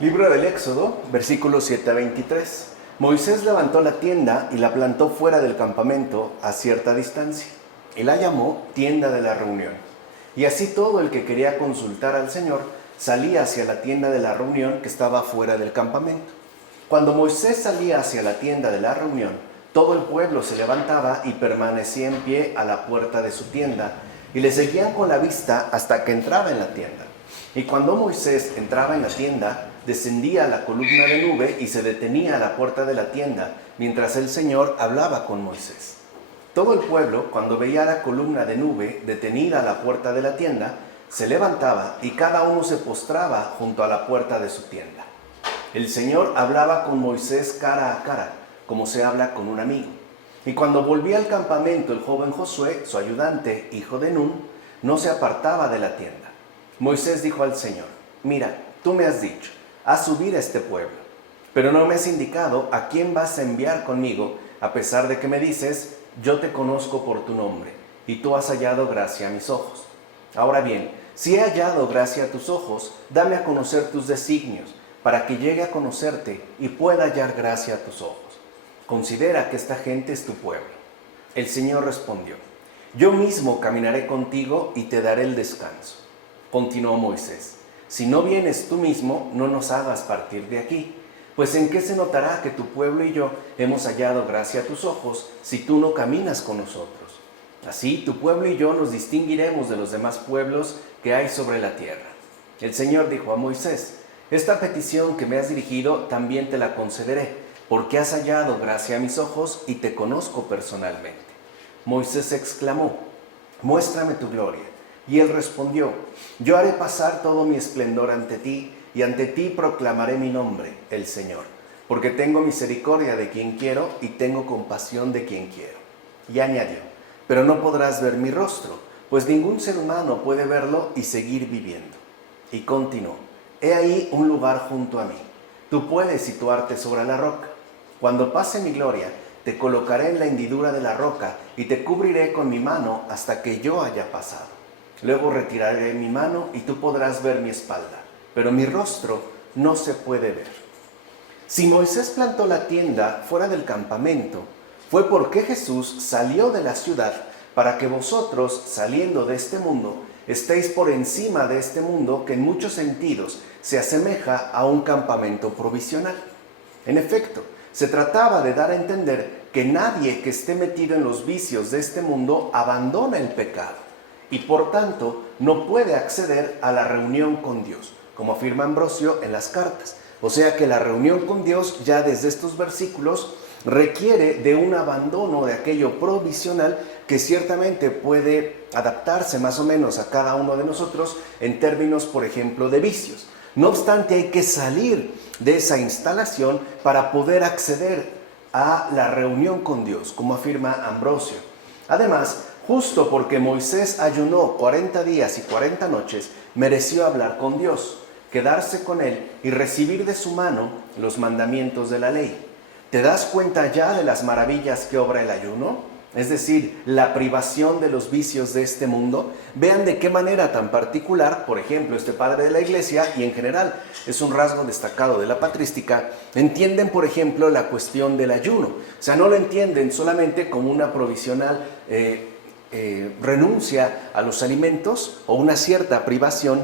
Libro del Éxodo, versículos 7 a 23. Moisés levantó la tienda y la plantó fuera del campamento a cierta distancia, y la llamó tienda de la reunión. Y así todo el que quería consultar al Señor salía hacia la tienda de la reunión que estaba fuera del campamento. Cuando Moisés salía hacia la tienda de la reunión, todo el pueblo se levantaba y permanecía en pie a la puerta de su tienda, y le seguían con la vista hasta que entraba en la tienda. Y cuando Moisés entraba en la tienda, descendía la columna de nube y se detenía a la puerta de la tienda, mientras el Señor hablaba con Moisés. Todo el pueblo, cuando veía la columna de nube detenida a la puerta de la tienda, se levantaba y cada uno se postraba junto a la puerta de su tienda. El Señor hablaba con Moisés cara a cara, como se habla con un amigo. Y cuando volvía al campamento, el joven Josué, su ayudante, hijo de Nun, no se apartaba de la tienda. Moisés dijo al Señor: mira, tú me has dicho, haz subir a este pueblo, pero no me has indicado a quién vas a enviar conmigo, a pesar de que me dices, yo te conozco por tu nombre, y tú has hallado gracia a mis ojos. Ahora bien, si he hallado gracia a tus ojos, dame a conocer tus designios, para que llegue a conocerte y pueda hallar gracia a tus ojos. Considera que esta gente es tu pueblo. El Señor respondió: yo mismo caminaré contigo y te daré el descanso. Continuó Moisés: si no vienes tú mismo, no nos hagas partir de aquí, pues ¿en qué se notará que tu pueblo y yo hemos hallado gracia a tus ojos si tú no caminas con nosotros? Así tu pueblo y yo nos distinguiremos de los demás pueblos que hay sobre la tierra. El Señor dijo a Moisés: esta petición que me has dirigido también te la concederé, porque has hallado gracia a mis ojos y te conozco personalmente. Moisés exclamó: muéstrame tu gloria. Y él respondió: yo haré pasar todo mi esplendor ante ti, y ante ti proclamaré mi nombre, el Señor, porque tengo misericordia de quien quiero y tengo compasión de quien quiero. Y añadió: pero no podrás ver mi rostro, pues ningún ser humano puede verlo y seguir viviendo. Y continuó: he ahí un lugar junto a mí, tú puedes situarte sobre la roca. Cuando pase mi gloria, te colocaré en la hendidura de la roca y te cubriré con mi mano hasta que yo haya pasado. Luego retiraré mi mano y tú podrás ver mi espalda, pero mi rostro no se puede ver. Si Moisés plantó la tienda fuera del campamento, fue porque Jesús salió de la ciudad para que vosotros, saliendo de este mundo, estéis por encima de este mundo que en muchos sentidos se asemeja a un campamento provisional. En efecto, se trataba de dar a entender que nadie que esté metido en los vicios de este mundo abandona el pecado, y por tanto no puede acceder a la reunión con Dios, como afirma Ambrosio en las cartas. O sea que la reunión con Dios, ya desde estos versículos, requiere de un abandono de aquello provisional que ciertamente puede adaptarse más o menos a cada uno de nosotros en términos, por ejemplo, de vicios. No obstante, hay que salir de esa instalación para poder acceder a la reunión con Dios, como afirma Ambrosio. Además, justo porque Moisés ayunó 40 días y 40 noches, mereció hablar con Dios, quedarse con Él y recibir de su mano los mandamientos de la ley. ¿Te das cuenta ya de las maravillas que obra el ayuno? Es decir, la privación de los vicios de este mundo. Vean de qué manera tan particular, por ejemplo, este padre de la iglesia, y en general es un rasgo destacado de la patrística, entienden, por ejemplo, la cuestión del ayuno. O sea, no lo entienden solamente como una provisional renuncia a los alimentos o una cierta privación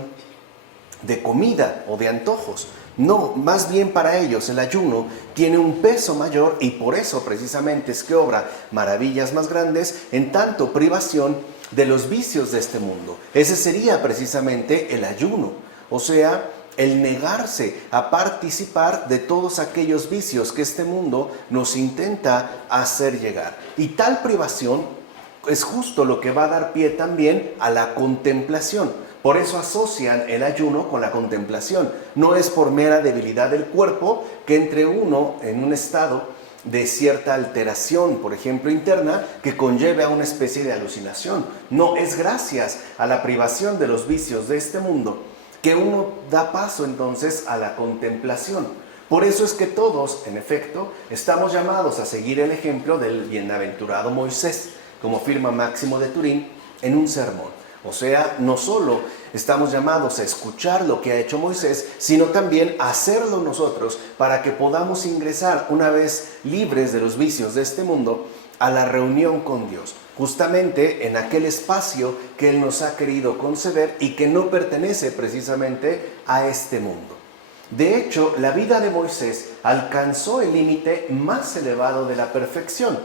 de comida o de antojos. No, más bien para ellos el ayuno tiene un peso mayor y por eso precisamente es que obra maravillas más grandes en tanto privación de los vicios de este mundo. Ese sería precisamente el ayuno, o sea, el negarse a participar de todos aquellos vicios que este mundo nos intenta hacer llegar. Y tal privación es justo lo que va a dar pie también a la contemplación. Por eso asocian el ayuno con la contemplación. No es por mera debilidad del cuerpo que entre uno en un estado de cierta alteración, por ejemplo, interna, que conlleve a una especie de alucinación. No, es gracias a la privación de los vicios de este mundo que uno da paso entonces a la contemplación. Por eso es que todos, en efecto, estamos llamados a seguir el ejemplo del bienaventurado Moisés, como afirma Máximo de Turín en un sermón. O sea, no solo estamos llamados a escuchar lo que ha hecho Moisés, sino también a hacerlo nosotros para que podamos ingresar, una vez libres de los vicios de este mundo, a la reunión con Dios, justamente en aquel espacio que Él nos ha querido conceder y que no pertenece precisamente a este mundo. De hecho, la vida de Moisés alcanzó el límite más elevado de la perfección,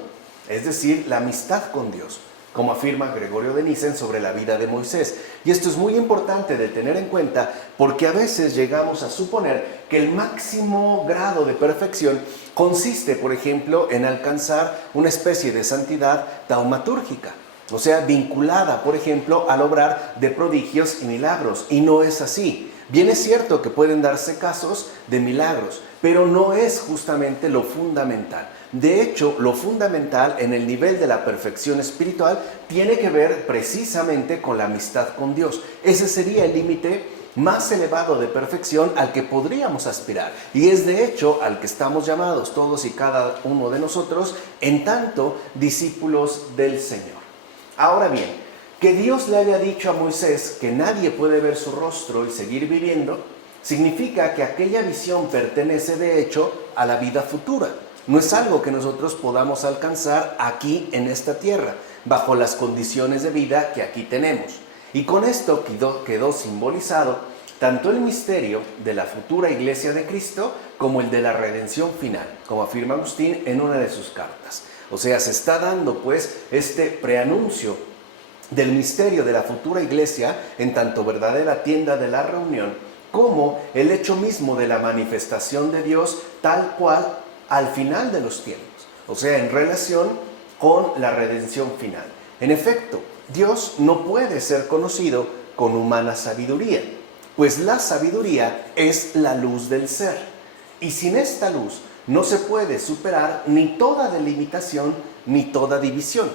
es decir, la amistad con Dios, como afirma Gregorio de Nyssen sobre la vida de Moisés. Y esto es muy importante de tener en cuenta porque a veces llegamos a suponer que el máximo grado de perfección consiste, por ejemplo, en alcanzar una especie de santidad taumatúrgica, o sea, vinculada, por ejemplo, al obrar de prodigios y milagros. Y no es así. Bien es cierto que pueden darse casos de milagros, pero no es justamente lo fundamental. De hecho, lo fundamental en el nivel de la perfección espiritual tiene que ver precisamente con la amistad con Dios. Ese sería el límite más elevado de perfección al que podríamos aspirar. Y es de hecho al que estamos llamados todos y cada uno de nosotros en tanto discípulos del Señor. Ahora bien, que Dios le haya dicho a Moisés que nadie puede ver su rostro y seguir viviendo, significa que aquella visión pertenece de hecho a la vida futura. No es algo que nosotros podamos alcanzar aquí en esta tierra, bajo las condiciones de vida que aquí tenemos. Y con esto quedó simbolizado tanto el misterio de la futura iglesia de Cristo como el de la redención final, como afirma Agustín en una de sus cartas. O sea, se está dando pues este preanuncio del misterio de la futura iglesia en tanto verdadera tienda de la reunión, como el hecho mismo de la manifestación de Dios tal cual al final de los tiempos, o sea, en relación con la redención final. En efecto, Dios no puede ser conocido con humana sabiduría, pues la sabiduría es la luz del ser, y sin esta luz no se puede superar ni toda delimitación ni toda división.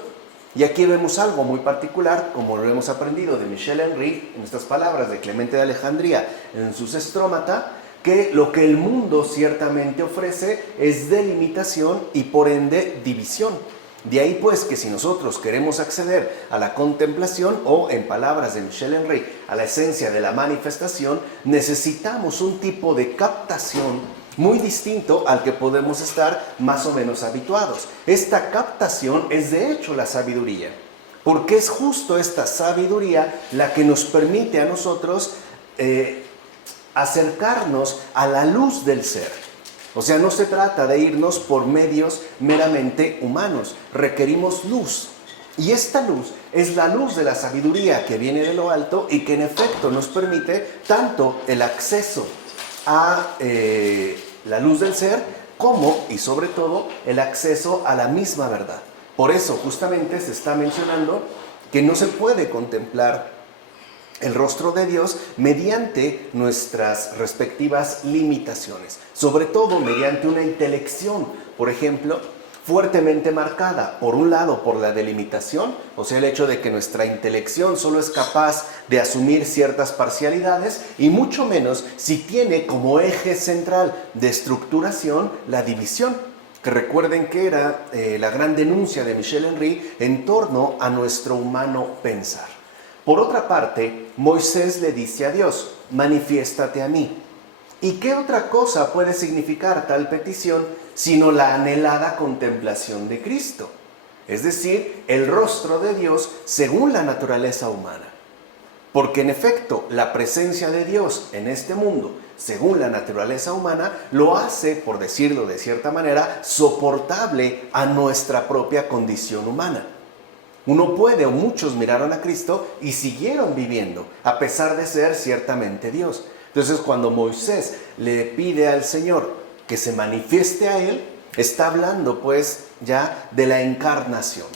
Y aquí vemos algo muy particular, como lo hemos aprendido de Michel Henry, en estas palabras de Clemente de Alejandría, en sus Strómata, que lo que el mundo ciertamente ofrece es delimitación y por ende división. De ahí pues que si nosotros queremos acceder a la contemplación o, en palabras de Michel Henry, a la esencia de la manifestación, necesitamos un tipo de captación muy distinto al que podemos estar más o menos habituados. Esta captación es de hecho la sabiduría, porque es justo esta sabiduría la que nos permite a nosotros acercarnos a la luz del ser. O sea, no se trata de irnos por medios meramente humanos, requerimos luz. Y esta luz es la luz de la sabiduría que viene de lo alto y que en efecto nos permite tanto el acceso a la luz del ser, como y sobre todo el acceso a la misma verdad. Por eso justamente se está mencionando que no se puede contemplar el rostro de Dios mediante nuestras respectivas limitaciones, sobre todo mediante una intelección, por ejemplo, fuertemente marcada, por un lado por la delimitación, o sea, el hecho de que nuestra intelección solo es capaz de asumir ciertas parcialidades, y mucho menos si tiene como eje central de estructuración la división, que recuerden que era la gran denuncia de Michel Henry en torno a nuestro humano pensar. Por otra parte, Moisés le dice a Dios, manifiéstate a mí. ¿Y qué otra cosa puede significar tal petición sino la anhelada contemplación de Cristo? Es decir, el rostro de Dios según la naturaleza humana. Porque en efecto, la presencia de Dios en este mundo, según la naturaleza humana, lo hace, por decirlo de cierta manera, soportable a nuestra propia condición humana. Uno puede, o muchos miraron a Cristo y siguieron viviendo, a pesar de ser ciertamente Dios. Entonces, cuando Moisés le pide al Señor que se manifieste a él, está hablando pues ya de la encarnación,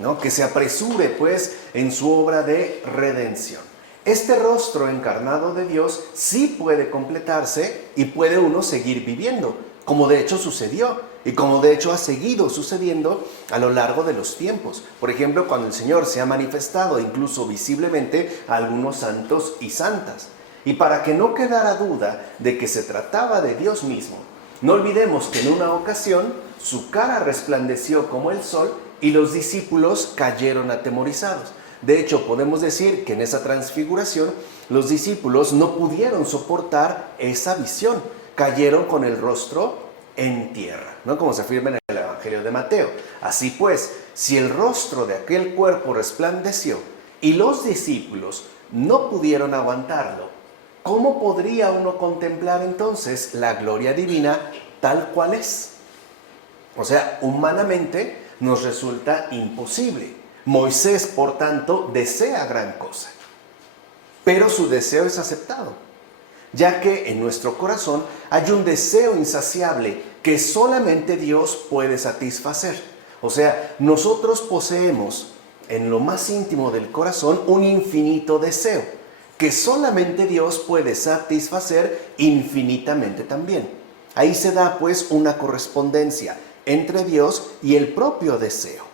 ¿no? Que se apresure pues en su obra de redención. Este rostro encarnado de Dios sí puede completarse y puede uno seguir viviendo, como de hecho sucedió y como de hecho ha seguido sucediendo a lo largo de los tiempos. Por ejemplo, cuando el Señor se ha manifestado incluso visiblemente a algunos santos y santas. Y para que no quedara duda de que se trataba de Dios mismo, no olvidemos que en una ocasión su cara resplandeció como el sol y los discípulos cayeron atemorizados. De hecho, podemos decir que en esa transfiguración los discípulos no pudieron soportar esa visión, cayeron con el rostro en tierra, ¿no? Como se afirma en el Evangelio de Mateo. Así pues, si el rostro de aquel cuerpo resplandeció y los discípulos no pudieron aguantarlo, ¿cómo podría uno contemplar entonces la gloria divina tal cual es? O sea, humanamente nos resulta imposible. Moisés, por tanto, desea gran cosa, pero su deseo es aceptado, ya que en nuestro corazón hay un deseo insaciable que solamente Dios puede satisfacer. O sea, nosotros poseemos en lo más íntimo del corazón un infinito deseo, que solamente Dios puede satisfacer infinitamente también. Ahí se da pues una correspondencia entre Dios y el propio deseo.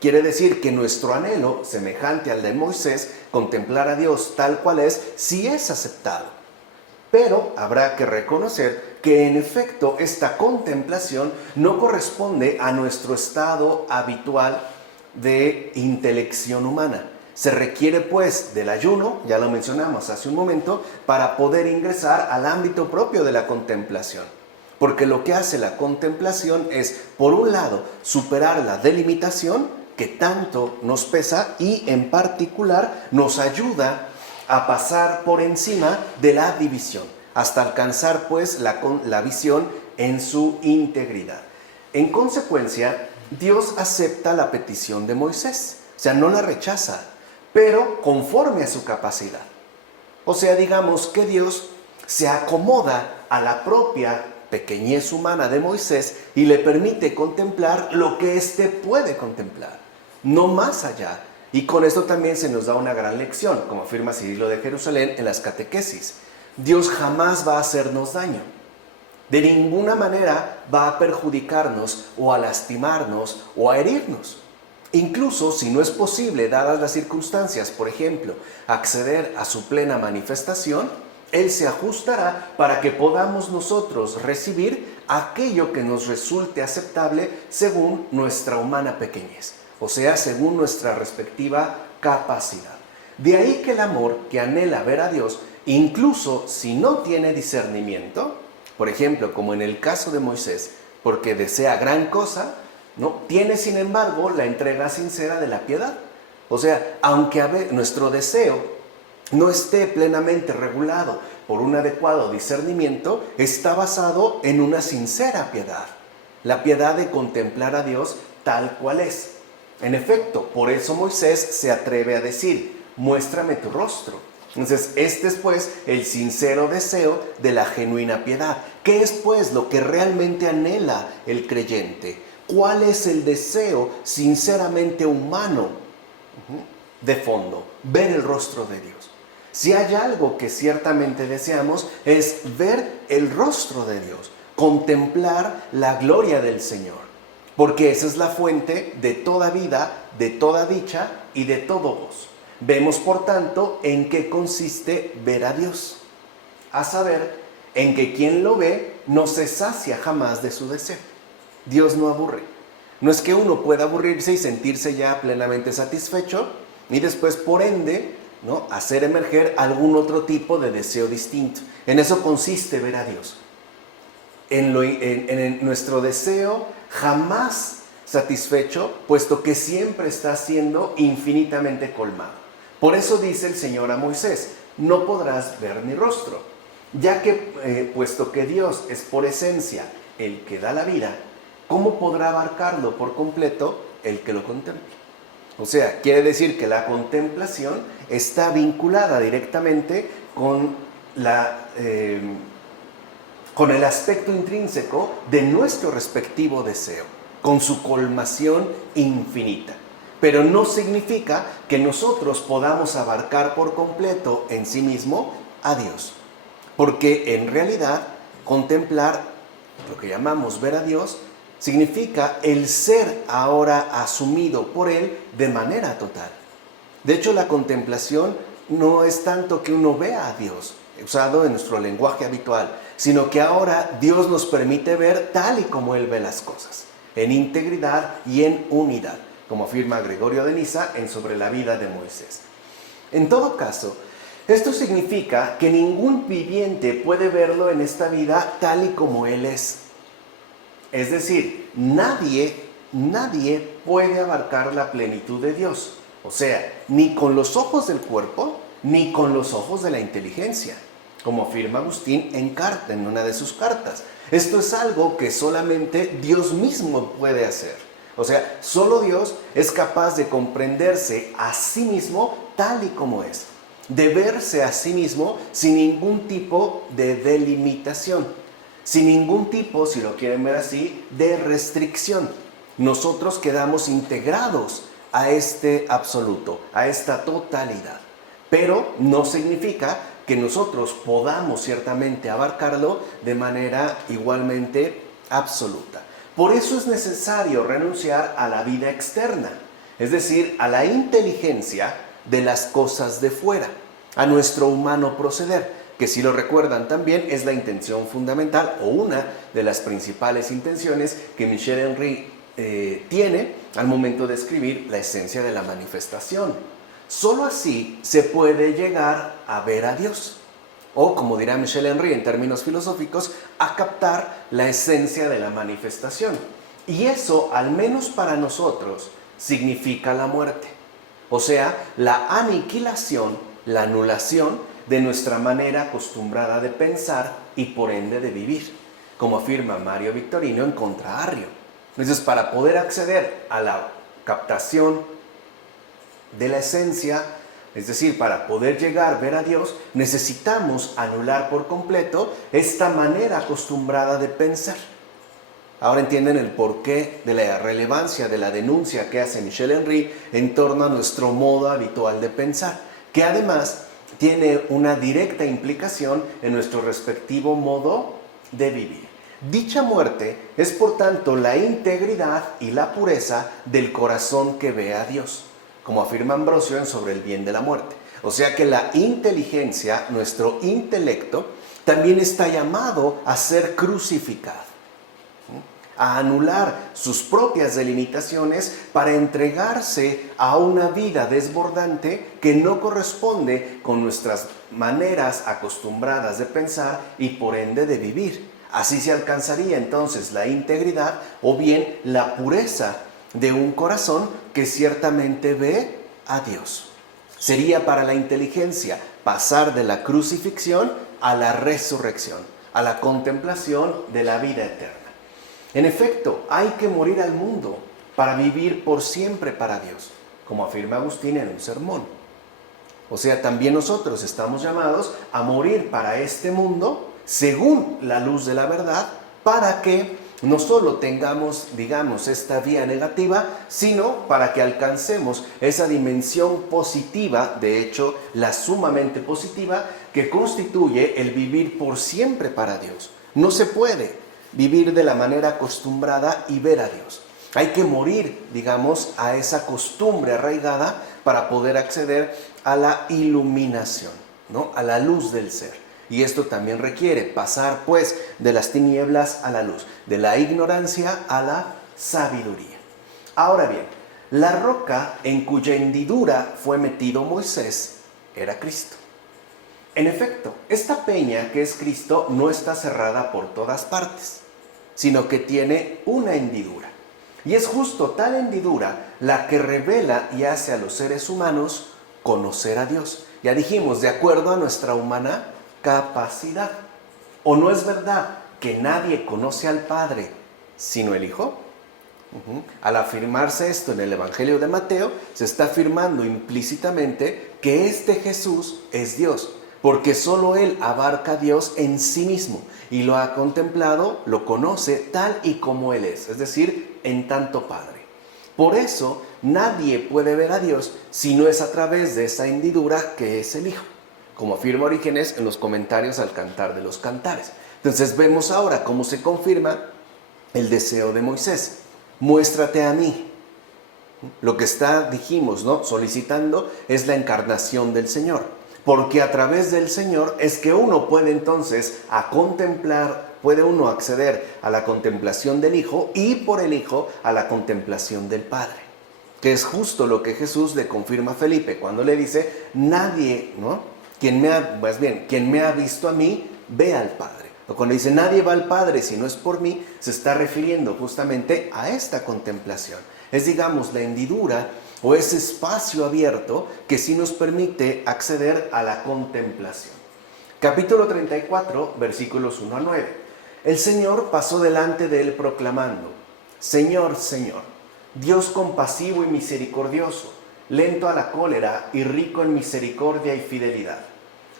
Quiere decir que nuestro anhelo, semejante al de Moisés, contemplar a Dios tal cual es, sí es aceptado. Pero habrá que reconocer que en efecto esta contemplación no corresponde a nuestro estado habitual de intelección humana. Se requiere pues del ayuno, ya lo mencionamos hace un momento, para poder ingresar al ámbito propio de la contemplación. Porque lo que hace la contemplación es, por un lado, superar la delimitación que tanto nos pesa y en particular nos ayuda a pasar por encima de la división, hasta alcanzar pues la visión en su integridad. En consecuencia, Dios acepta la petición de Moisés, o sea, no la rechaza, pero conforme a su capacidad. O sea, digamos que Dios se acomoda a la propia pequeñez humana de Moisés y le permite contemplar lo que éste puede contemplar, no más allá. Y con esto también se nos da una gran lección, como afirma Cirilo de Jerusalén en las catequesis. Dios jamás va a hacernos daño. De ninguna manera va a perjudicarnos o a lastimarnos o a herirnos. Incluso si no es posible, dadas las circunstancias, por ejemplo, acceder a su plena manifestación, Él se ajustará para que podamos nosotros recibir aquello que nos resulte aceptable según nuestra humana pequeñez, o sea, según nuestra respectiva capacidad. De ahí que el amor que anhela ver a Dios, incluso si no tiene discernimiento, por ejemplo, como en el caso de Moisés, porque desea gran cosa, ¿no? Tiene, sin embargo, la entrega sincera de la piedad. O sea, aunque nuestro deseo no esté plenamente regulado por un adecuado discernimiento, está basado en una sincera piedad. La piedad de contemplar a Dios tal cual es. En efecto, por eso Moisés se atreve a decir, muéstrame tu rostro. Entonces, este es pues el sincero deseo de la genuina piedad. ¿Qué es pues lo que realmente anhela el creyente? ¿Cuál es el deseo sinceramente humano de fondo? Ver el rostro de Dios. Si hay algo que ciertamente deseamos es ver el rostro de Dios, contemplar la gloria del Señor, porque esa es la fuente de toda vida, de toda dicha y de todo gozo. Vemos, por tanto, en qué consiste ver a Dios, a saber, en que quien lo ve no se sacia jamás de su deseo. Dios no aburre. No es que uno pueda aburrirse y sentirse ya plenamente satisfecho y después, por ende, ¿no?, hacer emerger algún otro tipo de deseo distinto. En eso consiste ver a Dios. En nuestro deseo jamás satisfecho, puesto que siempre está siendo infinitamente colmado. Por eso dice el Señor a Moisés, no podrás ver mi rostro, ya que, puesto que Dios es por esencia el que da la vida, ¿cómo podrá abarcarlo por completo el que lo contempla? O sea, quiere decir que la contemplación está vinculada directamente con el aspecto intrínseco de nuestro respectivo deseo, con su colmación infinita. Pero no significa que nosotros podamos abarcar por completo en sí mismo a Dios. Porque en realidad contemplar, lo que llamamos ver a Dios, significa el ser ahora asumido por Él de manera total. De hecho, la contemplación no es tanto que uno vea a Dios, usado en nuestro lenguaje habitual, sino que ahora Dios nos permite ver tal y como Él ve las cosas, en integridad y en unidad. como afirma Gregorio de Niza en Sobre la vida de Moisés. En todo caso, esto significa que ningún viviente puede verlo en esta vida tal y como él es. Es decir, nadie puede abarcar la plenitud de Dios. O sea, ni con los ojos del cuerpo, ni con los ojos de la inteligencia, como afirma Agustín en una de sus cartas. Esto es algo que solamente Dios mismo puede hacer. O sea, solo Dios es capaz de comprenderse a sí mismo tal y como es, de verse a sí mismo sin ningún tipo de delimitación, sin ningún tipo, si lo quieren ver así, de restricción. Nosotros quedamos integrados a este absoluto, a esta totalidad. Pero no significa que nosotros podamos ciertamente abarcarlo de manera igualmente absoluta. Por eso es necesario renunciar a la vida externa, es decir, a la inteligencia de las cosas de fuera, a nuestro humano proceder, que si lo recuerdan también es la intención fundamental o una de las principales intenciones que Michel Henry tiene al momento de escribir la esencia de la manifestación. Solo así se puede llegar a ver a Dios, o como dirá Michel Henry en términos filosóficos, a captar la esencia de la manifestación. Y eso, al menos para nosotros, significa la muerte. O sea, la aniquilación, la anulación de nuestra manera acostumbrada de pensar y por ende de vivir, como afirma Mario Victorino en Contra Arrio. Entonces, para poder acceder a la captación de la esencia, es decir, para poder llegar a ver a Dios, necesitamos anular por completo esta manera acostumbrada de pensar. Ahora entienden el porqué de la relevancia de la denuncia que hace Michel Henry en torno a nuestro modo habitual de pensar, que además tiene una directa implicación en nuestro respectivo modo de vivir. Dicha muerte es por tanto la integridad y la pureza del corazón que ve a Dios, como afirma Ambrosio en Sobre el bien de la muerte. O sea que la inteligencia, nuestro intelecto, también está llamado a ser crucificado, a anular sus propias delimitaciones para entregarse a una vida desbordante que no corresponde con nuestras maneras acostumbradas de pensar y por ende de vivir. Así se alcanzaría entonces la integridad o bien la pureza de un corazón que ciertamente ve a Dios. Sería para la inteligencia pasar de la crucifixión a la resurrección, a la contemplación de la vida eterna. En efecto, hay que morir al mundo para vivir por siempre para Dios, como afirma Agustín en un sermón. O sea, también nosotros estamos llamados a morir para este mundo según la luz de la verdad, para que no solo tengamos, digamos, esta vía negativa, sino para que alcancemos esa dimensión positiva, de hecho, la sumamente positiva, que constituye el vivir por siempre para Dios. No se puede vivir de la manera acostumbrada y ver a Dios. Hay que morir, digamos, a esa costumbre arraigada para poder acceder a la iluminación, ¿no? A la luz del ser. Y esto también requiere pasar, pues, de las tinieblas a la luz, de la ignorancia a la sabiduría. Ahora bien, la roca en cuya hendidura fue metido Moisés era Cristo. En efecto, esta peña que es Cristo no está cerrada por todas partes, sino que tiene una hendidura. Y es justo tal hendidura la que revela y hace a los seres humanos conocer a Dios. Ya dijimos, de acuerdo a nuestra humana capacidad. ¿O no es verdad que nadie conoce al Padre sino el Hijo? Al afirmarse esto en el Evangelio de Mateo, se está afirmando implícitamente que este Jesús es Dios, porque solo Él abarca a Dios en sí mismo y lo ha contemplado, lo conoce tal y como Él es decir, en tanto Padre. Por eso nadie puede ver a Dios si no es a través de esa hendidura que es el Hijo, como afirma Orígenes en los comentarios al Cantar de los Cantares. Entonces vemos ahora cómo se confirma el deseo de Moisés. Muéstrate a mí. Lo que está, dijimos, ¿no?, solicitando es la encarnación del Señor, porque a través del Señor es que uno puede entonces puede uno acceder a la contemplación del Hijo y por el Hijo a la contemplación del Padre. que es justo lo que Jesús le confirma a Felipe cuando le dice, nadie, ¿no? Quien me ha visto a mí, ve al Padre. O cuando dice, nadie va al Padre si no es por mí, se está refiriendo justamente a esta contemplación. Es, digamos, la hendidura o ese espacio abierto que sí nos permite acceder a la contemplación. Capítulo 34, versículos 1 a 9. El Señor pasó delante de él proclamando, Señor, Señor, Dios compasivo y misericordioso, lento a la cólera y rico en misericordia y fidelidad,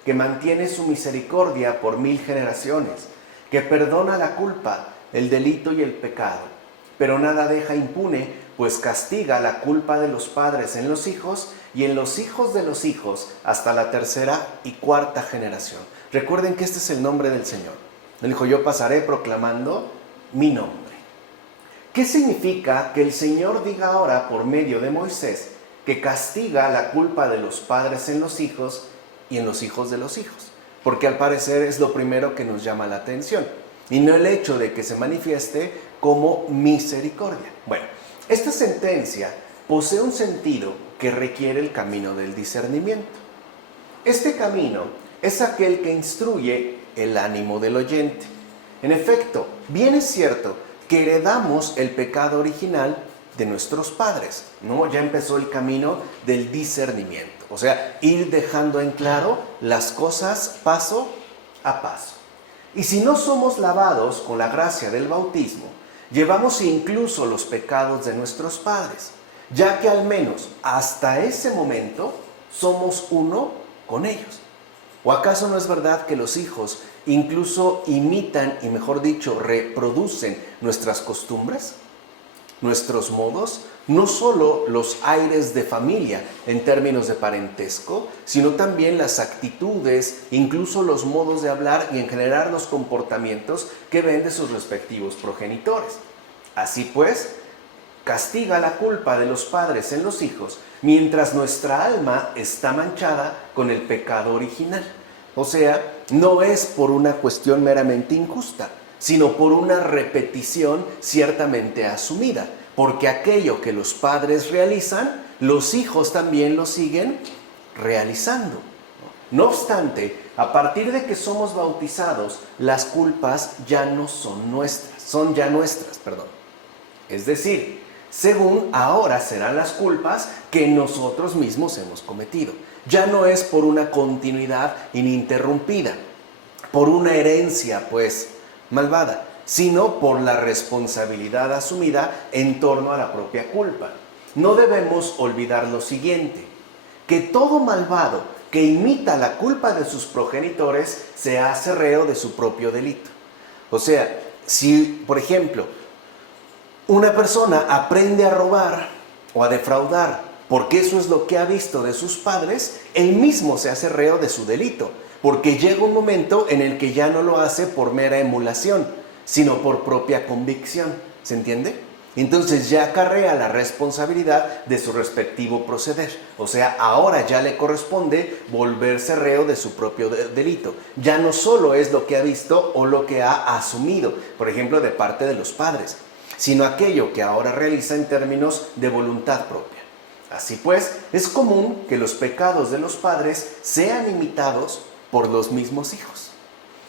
que mantiene su misericordia por 1000 generaciones, que perdona la culpa, el delito y el pecado, pero nada deja impune, pues castiga la culpa de los padres en los hijos y en los hijos de los hijos hasta la 3ª y 4ª generación. Recuerden que este es el nombre del Señor. Él dijo, yo pasaré proclamando mi nombre. ¿Qué significa que el Señor diga ahora por medio de Moisés que castiga la culpa de los padres en los hijos y en los hijos de los hijos? Porque al parecer es lo primero que nos llama la atención y no el hecho de que se manifieste como misericordia. Bueno, esta sentencia posee un sentido que requiere el camino del discernimiento. Este camino es aquel que instruye el ánimo del oyente. En efecto, bien es cierto que heredamos el pecado original de nuestros padres, ¿no? Ya empezó el camino del discernimiento, o sea, ir dejando en claro las cosas paso a paso. Y si no somos lavados con la gracia del bautismo, llevamos incluso los pecados de nuestros padres, ya que al menos hasta ese momento somos uno con ellos. ¿O acaso no es verdad que los hijos incluso imitan y, mejor dicho, reproducen nuestras costumbres, nuestros modos? No solo los aires de familia en términos de parentesco, sino también las actitudes, incluso los modos de hablar y en general los comportamientos que ven de sus respectivos progenitores. Así pues, castiga la culpa de los padres en los hijos, mientras nuestra alma está manchada con el pecado original. O sea, no es por una cuestión meramente injusta, sino por una repetición ciertamente asumida, porque aquello que los padres realizan, los hijos también lo siguen realizando. No obstante, a partir de que somos bautizados, las culpas ya no son nuestras, son ya nuestras. Es decir, según ahora serán las culpas que nosotros mismos hemos cometido. Ya no es por una continuidad ininterrumpida, por una herencia, pues, malvada, sino por la responsabilidad asumida en torno a la propia culpa. No debemos olvidar lo siguiente, que todo malvado que imita la culpa de sus progenitores se hace reo de su propio delito. O sea, si, por ejemplo, una persona aprende a robar o a defraudar porque eso es lo que ha visto de sus padres, él mismo se hace reo de su delito, porque llega un momento en el que ya no lo hace por mera emulación, sino por propia convicción. ¿Se entiende? Entonces ya acarrea la responsabilidad de su respectivo proceder. O sea, ahora ya le corresponde volverse reo de su propio delito. Ya no solo es lo que ha visto o lo que ha asumido, por ejemplo, de parte de los padres, sino aquello que ahora realiza en términos de voluntad propia. Así pues, es común que los pecados de los padres sean imitados por los mismos hijos,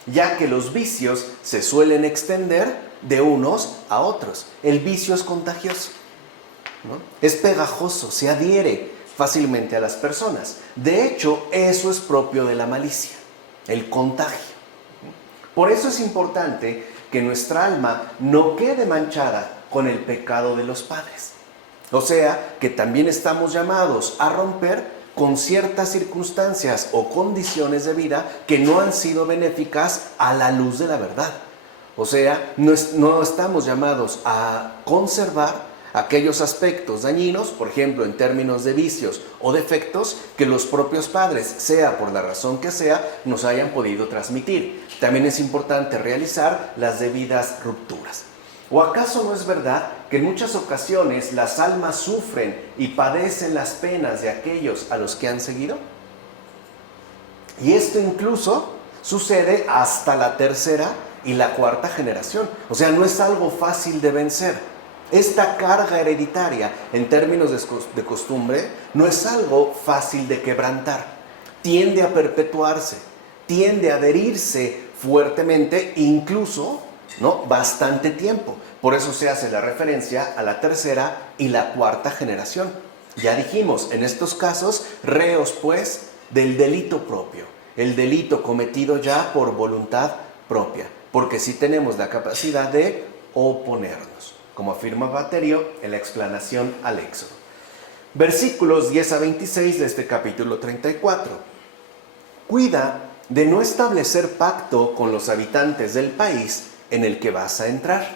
ya que los vicios se suelen extender de unos a otros. El vicio es contagioso, ¿no? Es pegajoso, se adhiere fácilmente a las personas. De hecho, eso es propio de la malicia, el contagio. Por eso es importante que nuestra alma no quede manchada con el pecado de los padres. O sea, que también estamos llamados a romper con ciertas circunstancias o condiciones de vida que no han sido benéficas a la luz de la verdad. O sea, no estamos llamados a conservar aquellos aspectos dañinos, por ejemplo, en términos de vicios o defectos que los propios padres, sea por la razón que sea, nos hayan podido transmitir. También es importante realizar las debidas rupturas. ¿O acaso no es verdad que en muchas ocasiones las almas sufren y padecen las penas de aquellos a los que han seguido? Y esto incluso sucede hasta la 3ª y la 4ª generación. O sea, no es algo fácil de vencer. Esta carga hereditaria, en términos de costumbre, no es algo fácil de quebrantar. Tiende a perpetuarse, tiende a adherirse fuertemente, incluso, ¿no?, bastante tiempo. Por eso se hace la referencia a la tercera y la cuarta generación. Ya dijimos, en estos casos, reos pues del delito propio, el delito cometido ya por voluntad propia, porque sí tenemos la capacidad de oponernos, como afirma Baterio en la explanación al Éxodo. Versículos 10 a 26 de este capítulo 34. Cuida de no establecer pacto con los habitantes del país en el que vas a entrar,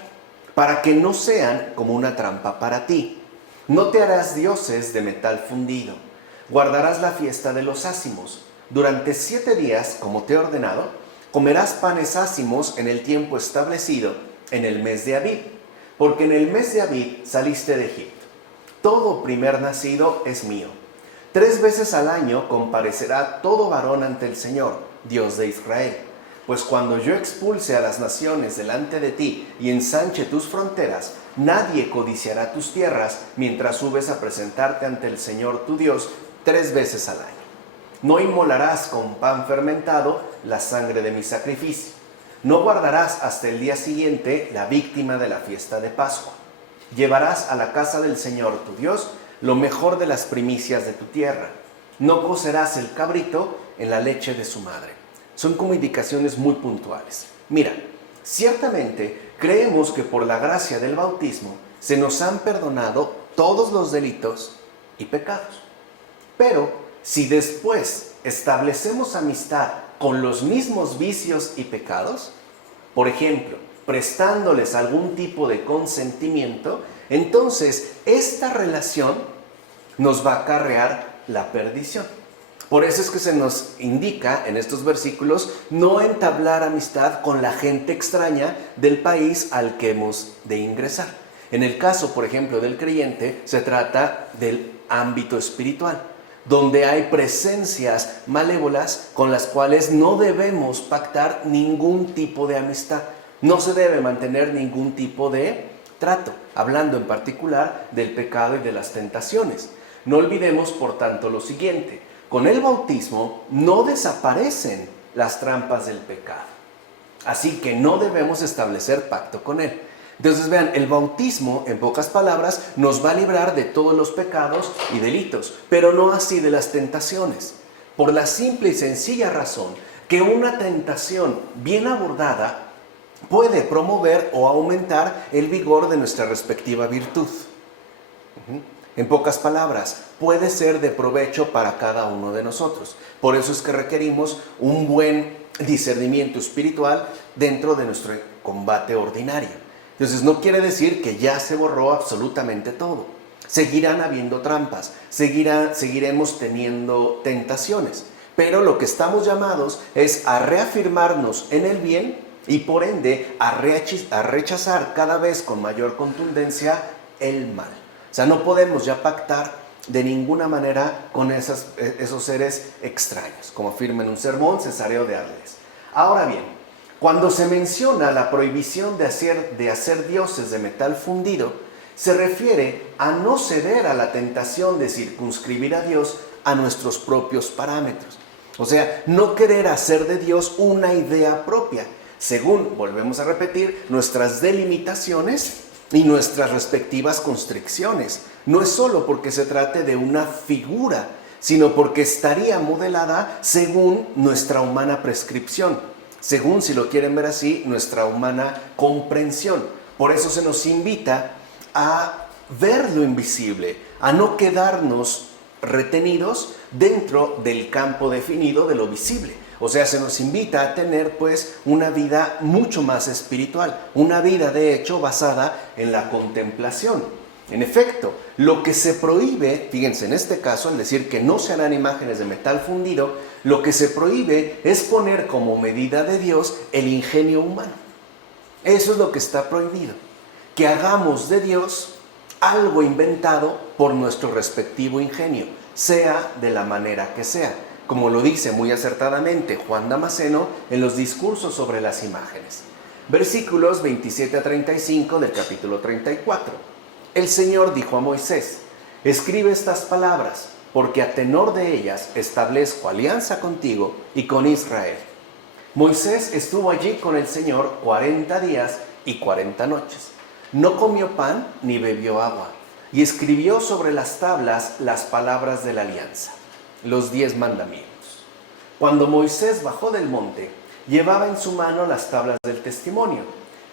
para que no sean como una trampa para ti. No te harás dioses de metal fundido. Guardarás la fiesta de los ácimos. Durante 7 días, como te he ordenado, comerás panes ácimos en el tiempo establecido, en el mes de Abib, porque en el mes de Abib saliste de Egipto. Todo primer nacido es mío. 3 veces al año comparecerá todo varón ante el Señor, Dios de Israel. Pues cuando yo expulse a las naciones delante de ti y ensanche tus fronteras, nadie codiciará tus tierras mientras subes a presentarte ante el Señor tu Dios 3 veces al año. No inmolarás con pan fermentado la sangre de mi sacrificio. No guardarás hasta el día siguiente la víctima de la fiesta de Pascua. Llevarás a la casa del Señor tu Dios lo mejor de las primicias de tu tierra. No cocerás el cabrito en la leche de su madre. Son como indicaciones muy puntuales. Mira, ciertamente creemos que por la gracia del bautismo se nos han perdonado todos los delitos y pecados. Pero si después establecemos amistad con los mismos vicios y pecados, por ejemplo, prestándoles algún tipo de consentimiento, entonces esta relación nos va a acarrear la perdición. Por eso es que se nos indica en estos versículos no entablar amistad con la gente extraña del país al que hemos de ingresar. En el caso, por ejemplo, del creyente, se trata del ámbito espiritual, donde hay presencias malévolas con las cuales no debemos pactar ningún tipo de amistad. No se debe mantener ningún tipo de trato, hablando en particular del pecado y de las tentaciones. No olvidemos, por tanto, lo siguiente: con el bautismo no desaparecen las trampas del pecado, así que no debemos establecer pacto con él. Entonces vean, el bautismo, en pocas palabras, nos va a librar de todos los pecados y delitos, pero no así de las tentaciones, por la simple y sencilla razón que una tentación bien abordada puede promover o aumentar el vigor de nuestra respectiva virtud. En pocas palabras, puede ser de provecho para cada uno de nosotros. Por eso es que requerimos un buen discernimiento espiritual dentro de nuestro combate ordinario. Entonces no quiere decir que ya se borró absolutamente todo. Seguirán habiendo trampas, seguiremos teniendo tentaciones, pero lo que estamos llamados es a reafirmarnos en el bien y por ende a rechazar cada vez con mayor contundencia el mal. O sea, no podemos ya pactar de ninguna manera con esos seres extraños, como afirma en un sermón Cesáreo de Arles. Ahora bien, cuando se menciona la prohibición de hacer dioses de metal fundido, se refiere a no ceder a la tentación de circunscribir a Dios a nuestros propios parámetros. O sea, no querer hacer de Dios una idea propia, según, volvemos a repetir, nuestras delimitaciones y nuestras respectivas constricciones. No es solo porque se trate de una figura, sino porque estaría modelada según nuestra humana prescripción, según, si lo quieren ver así, nuestra humana comprensión. Por eso se nos invita a ver lo invisible, a no quedarnos retenidos dentro del campo definido de lo visible. O sea, se nos invita a tener pues una vida mucho más espiritual, una vida de hecho basada en la contemplación. En efecto, lo que se prohíbe, fíjense en este caso, al decir que no se harán imágenes de metal fundido, lo que se prohíbe es poner como medida de Dios el ingenio humano. Eso es lo que está prohibido, que hagamos de Dios algo inventado por nuestro respectivo ingenio, sea de la manera que sea, como lo dice muy acertadamente Juan Damasceno en los discursos sobre las imágenes. Versículos 27 a 35 del capítulo 34. El Señor dijo a Moisés: escribe estas palabras, porque a tenor de ellas establezco alianza contigo y con Israel. Moisés estuvo allí con el Señor 40 días y 40 noches. No comió pan ni bebió agua, y escribió sobre las tablas las palabras de la alianza, los 10 mandamientos. Cuando Moisés bajó del monte, llevaba en su mano las tablas del testimonio,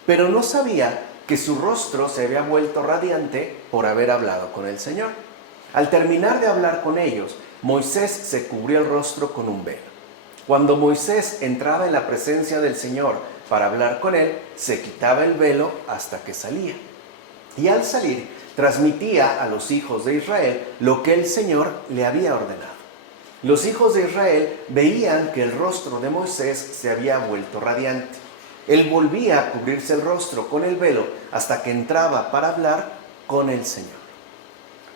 pero no sabía que su rostro se había vuelto radiante por haber hablado con el Señor. Al terminar de hablar con ellos, Moisés se cubrió el rostro con un velo. Cuando Moisés entraba en la presencia del Señor para hablar con él, se quitaba el velo hasta que salía. Y al salir, transmitía a los hijos de Israel lo que el Señor le había ordenado. Los hijos de Israel veían que el rostro de Moisés se había vuelto radiante. Él volvía a cubrirse el rostro con el velo hasta que entraba para hablar con el Señor.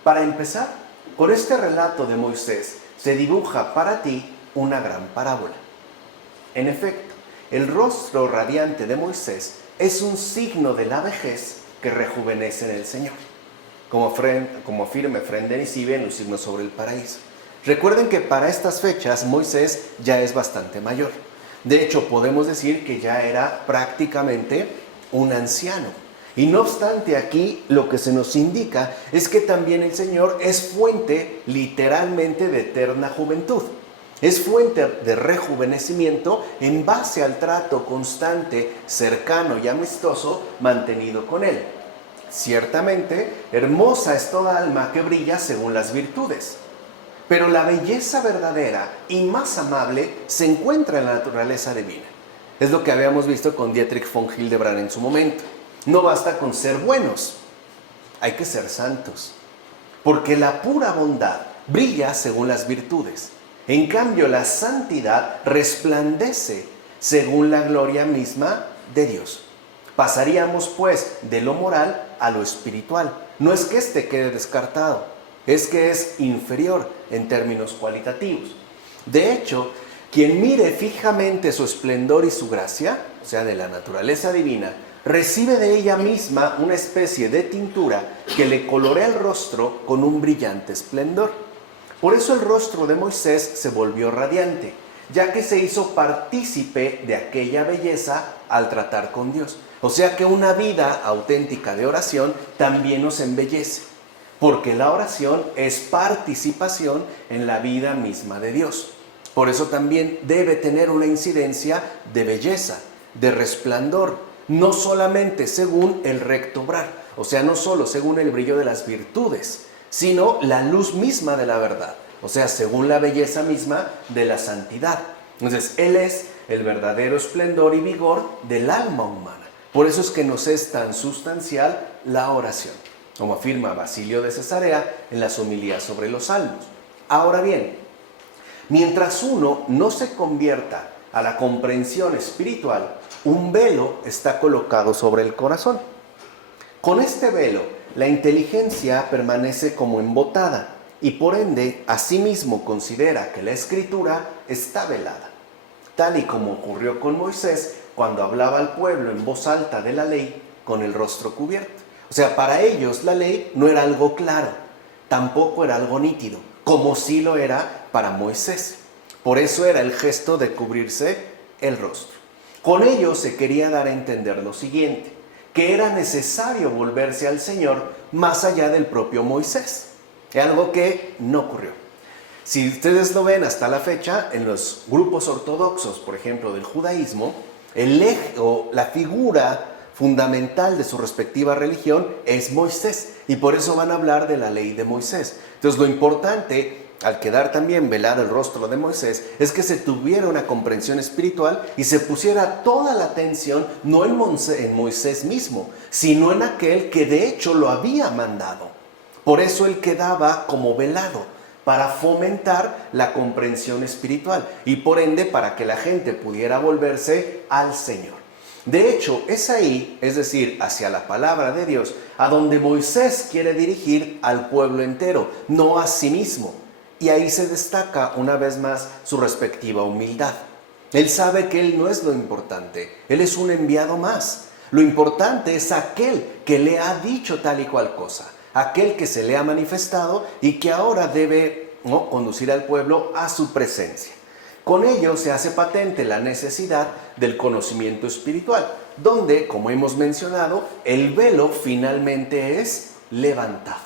Para empezar, con este relato de Moisés se dibuja para ti una gran parábola. En efecto, el rostro radiante de Moisés es un signo de la vejez que rejuvenece en el Señor. Como afirma Efrén de Nisibe en los signos sobre el paraíso. Recuerden que para estas fechas Moisés ya es bastante mayor. De hecho, podemos decir que ya era prácticamente un anciano. Y no obstante, aquí lo que se nos indica es que también el Señor es fuente literalmente de eterna juventud. Es fuente de rejuvenecimiento en base al trato constante, cercano y amistoso mantenido con Él. Ciertamente, hermosa es toda alma que brilla según las virtudes. Pero la belleza verdadera y más amable se encuentra en la naturaleza divina. Es lo que habíamos visto con Dietrich von Hildebrand en su momento. No basta con ser buenos, hay que ser santos. Porque la pura bondad brilla según las virtudes. En cambio, la santidad resplandece según la gloria misma de Dios. Pasaríamos pues de lo moral a lo espiritual. No es que éste quede descartado, es que es inferior en términos cualitativos. De hecho, quien mire fijamente su esplendor y su gracia, o sea, de la naturaleza divina, recibe de ella misma una especie de tintura que le colorea el rostro con un brillante esplendor. Por eso el rostro de Moisés se volvió radiante, ya que se hizo partícipe de aquella belleza al tratar con Dios. O sea que una vida auténtica de oración también nos embellece, porque la oración es participación en la vida misma de Dios. Por eso también debe tener una incidencia de belleza, de resplandor, no solamente según el recto obrar, o sea, no solo según el brillo de las virtudes, sino la luz misma de la verdad, o sea, según la belleza misma de la santidad. Entonces, Él es el verdadero esplendor y vigor del alma humana. Por eso es que nos es tan sustancial la oración, como afirma Basilio de Cesarea en las homilías sobre los salmos. Ahora bien, mientras uno no se convierta a la comprensión espiritual, un velo está colocado sobre el corazón. Con este velo, la inteligencia permanece como embotada y por ende, asimismo considera que la escritura está velada, tal y como ocurrió con Moisés cuando hablaba al pueblo en voz alta de la ley con el rostro cubierto. O sea, para ellos la ley no era algo claro, tampoco era algo nítido, como sí lo era para Moisés. Por eso era el gesto de cubrirse el rostro. Con ello se quería dar a entender lo siguiente, que era necesario volverse al Señor más allá del propio Moisés. Algo que no ocurrió. Si ustedes lo ven hasta la fecha, en los grupos ortodoxos, por ejemplo, del judaísmo, el eje o la figura fundamental de su respectiva religión es Moisés, y por eso van a hablar de la ley de Moisés. Entonces, lo importante, al quedar también velado el rostro de Moisés, es que se tuviera una comprensión espiritual y se pusiera toda la atención no en Moisés mismo, sino en aquel que de hecho lo había mandado. Por eso él quedaba como velado, para fomentar la comprensión espiritual y por ende para que la gente pudiera volverse al Señor. De hecho, es ahí, es decir, hacia la palabra de Dios, a donde Moisés quiere dirigir al pueblo entero, no a sí mismo. Y ahí se destaca una vez más su respectiva humildad. Él sabe que él no es lo importante, él es un enviado más. Lo importante es aquel que le ha dicho tal y cual cosa. aquel que se le ha manifestado y que ahora debe, ¿no?, conducir al pueblo a su presencia. Con ello se hace patente la necesidad del conocimiento espiritual, donde, como hemos mencionado, el velo finalmente es levantado,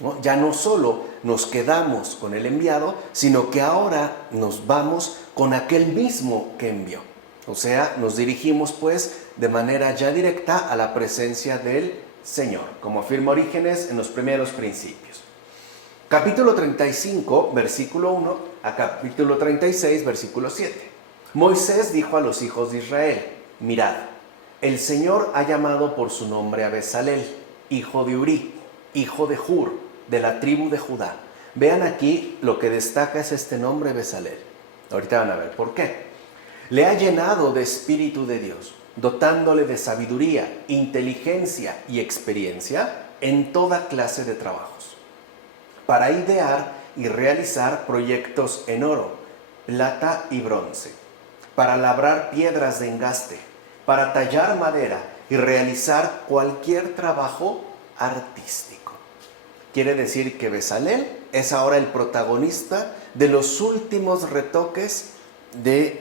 ¿no? Ya no solo nos quedamos con el enviado, sino que ahora nos vamos con aquel mismo que envió. O sea, nos dirigimos pues de manera ya directa a la presencia del Señor, como afirma Orígenes en los primeros principios. Capítulo 35, versículo 1 a capítulo 36, versículo 7. Moisés dijo a los hijos de Israel: mirad, el Señor ha llamado por su nombre a Bezalel, hijo de Uri, hijo de Hur, de la tribu de Judá. Vean aquí, lo que destaca es este nombre Bezalel. Ahorita van a ver por qué. Le ha llenado de espíritu de Dios, dotándole de sabiduría, inteligencia y experiencia en toda clase de trabajos, para idear y realizar proyectos en oro, plata y bronce, para labrar piedras de engaste, para tallar madera y realizar cualquier trabajo artístico. Quiere decir que Bezalel es ahora el protagonista de los últimos retoques del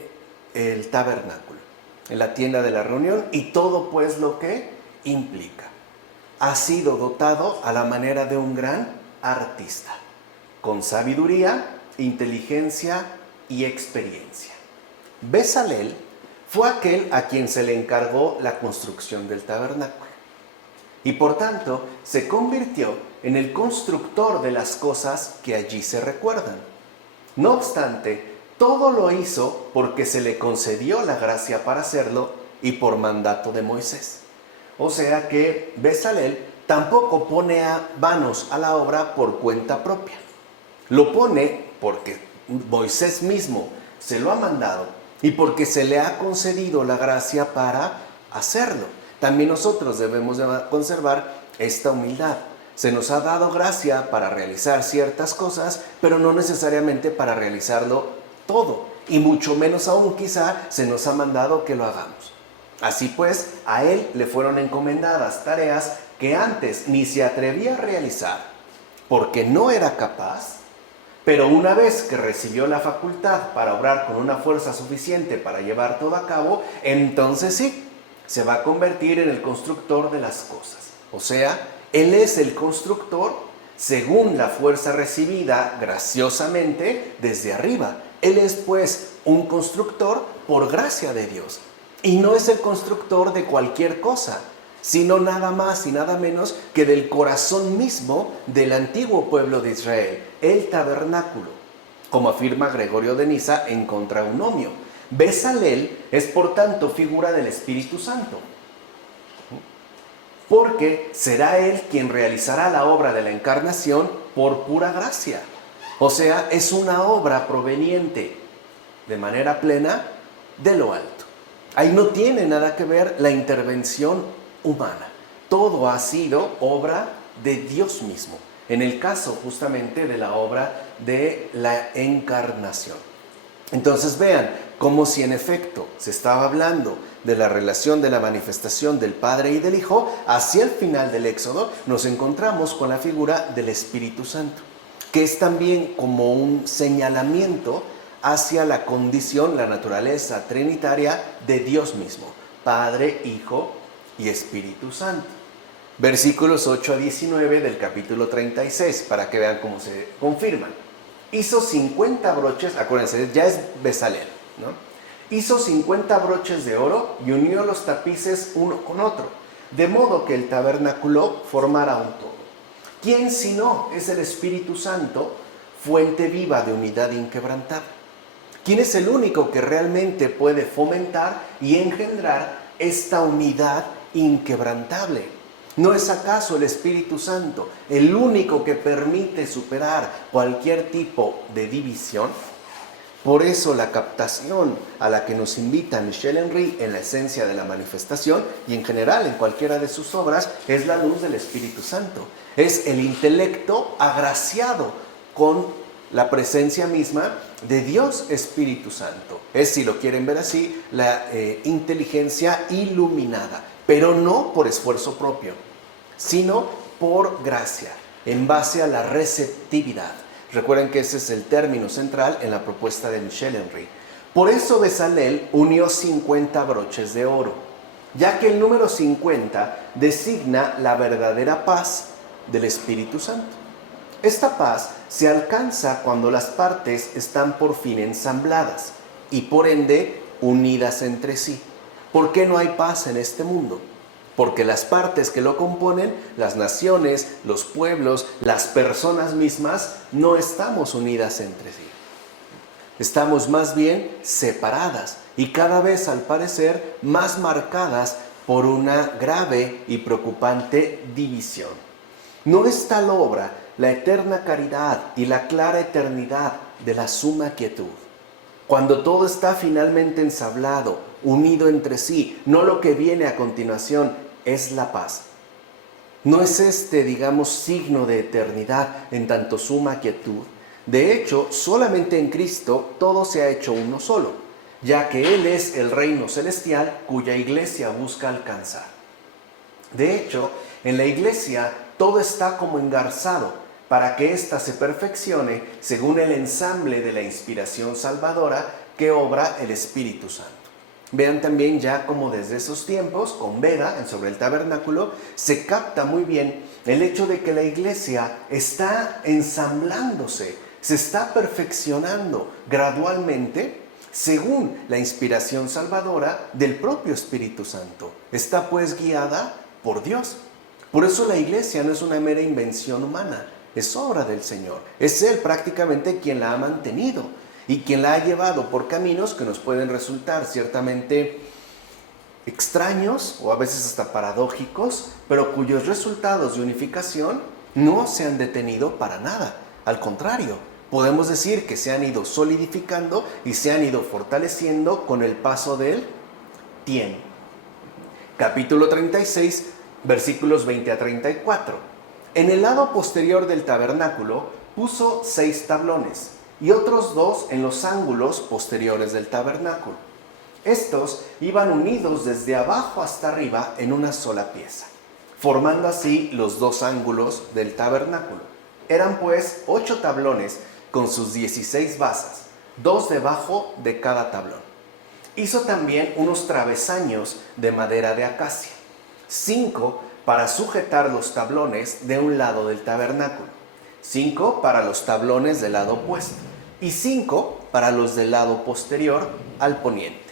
tabernáculo, en la tienda de la reunión, y todo pues lo que implica. Ha sido dotado a la manera de un gran artista, con sabiduría, inteligencia y experiencia. Bezalel fue aquel a quien se le encargó la construcción del tabernáculo y por tanto se convirtió en el constructor de las cosas que allí se recuerdan. No obstante, todo lo hizo porque se le concedió la gracia para hacerlo y por mandato de Moisés. O sea que Bezalel tampoco pone manos a la obra por cuenta propia. Lo pone porque Moisés mismo se lo ha mandado y porque se le ha concedido la gracia para hacerlo. También nosotros debemos de conservar esta humildad. Se nos ha dado gracia para realizar ciertas cosas, pero no necesariamente para realizarlo todo. Y mucho menos aún quizá se nos ha mandado que lo hagamos. Así pues, a él le fueron encomendadas tareas que antes ni se atrevía a realizar porque no era capaz, pero una vez que recibió la facultad para obrar con una fuerza suficiente para llevar todo a cabo, entonces sí, se va a convertir en el constructor de las cosas. O sea, él es el constructor según la fuerza recibida graciosamente desde arriba. Él es pues un constructor por gracia de Dios. Y no es el constructor de cualquier cosa, sino nada más y nada menos que del corazón mismo del antiguo pueblo de Israel, el tabernáculo, como afirma Gregorio de Niza en Contraunomio. Bezalel es por tanto figura del Espíritu Santo, porque será él quien realizará la obra de la encarnación por pura gracia. O sea, es una obra proveniente de manera plena de lo alto. Ahí no tiene nada que ver la intervención humana. Todo ha sido obra de Dios mismo. En el caso justamente de la obra de la encarnación. Entonces vean, como si en efecto se estaba hablando de la relación de la manifestación del Padre y del Hijo, hacia el final del Éxodo nos encontramos con la figura del Espíritu Santo, que es también como un señalamiento hacia la condición, la naturaleza trinitaria de Dios mismo, Padre, Hijo y Espíritu Santo. Versículos 8 a 19 del capítulo 36, para que vean cómo se confirman. Hizo 50 broches, acuérdense, ya es Bezalel, ¿no? Hizo 50 broches de oro y unió los tapices uno con otro, de modo que el tabernáculo formara un todo. ¿Quién sino es el Espíritu Santo, fuente viva de unidad inquebrantable? ¿Quién es el único que realmente puede fomentar y engendrar esta unidad inquebrantable? ¿No es acaso el Espíritu Santo el único que permite superar cualquier tipo de división? Por eso la captación a la que nos invita Michel Henry en la esencia de la manifestación y en general en cualquiera de sus obras es la luz del Espíritu Santo. Es el intelecto agraciado con la presencia misma de Dios Espíritu Santo. Es, si lo quieren ver así, la inteligencia iluminada, pero no por esfuerzo propio, sino por gracia. en base a la receptividad. Recuerden que ese es el término central en la propuesta de Michel Henry. Por eso Bezalel unió 50 broches de oro, ya que el número 50 designa la verdadera paz del Espíritu Santo. Esta paz se alcanza cuando las partes están por fin ensambladas y por ende unidas entre sí. ¿Por qué no hay paz en este mundo? Porque las partes que lo componen, las naciones, los pueblos, las personas mismas, no estamos unidas entre sí. Estamos más bien separadas y cada vez al parecer más marcadas por una grave y preocupante división. ¿No es tal obra la eterna caridad y la clara eternidad de la suma quietud? Cuando todo está finalmente ensablado, unido entre sí, no lo que viene a continuación es la paz. No es este, digamos, signo de eternidad en tanto suma quietud. De hecho, solamente en Cristo todo se ha hecho uno solo, ya que Él es el reino celestial cuya iglesia busca alcanzar. De hecho, en la iglesia todo está como engarzado para que ésta se perfeccione según el ensamble de la inspiración salvadora que obra el Espíritu Santo. Vean también ya como desde esos tiempos, con Beda, sobre el tabernáculo, se capta muy bien el hecho de que la iglesia está ensamblándose, se está perfeccionando gradualmente según la inspiración salvadora del propio Espíritu Santo. Está pues guiada por Dios. Por eso la iglesia no es una mera invención humana, es obra del Señor. Es Él prácticamente quien la ha mantenido y quien la ha llevado por caminos que nos pueden resultar ciertamente extraños o a veces hasta paradójicos, pero cuyos resultados de unificación no se han detenido para nada. Al contrario, podemos decir que se han ido solidificando y se han ido fortaleciendo con el paso del tiempo. Capítulo 36, versículos 20 a 34. En el lado posterior del tabernáculo puso 6 tablones y otros 2 en los ángulos posteriores del tabernáculo. Estos iban unidos desde abajo hasta arriba en una sola pieza, formando así los 2 ángulos del tabernáculo. Eran pues 8 tablones con sus 16 basas, 2 debajo de cada tablón. Hizo también unos travesaños de madera de acacia, 5 para sujetar los tablones de un lado del tabernáculo, 5 para los tablones del lado opuesto y 5 para los del lado posterior al poniente.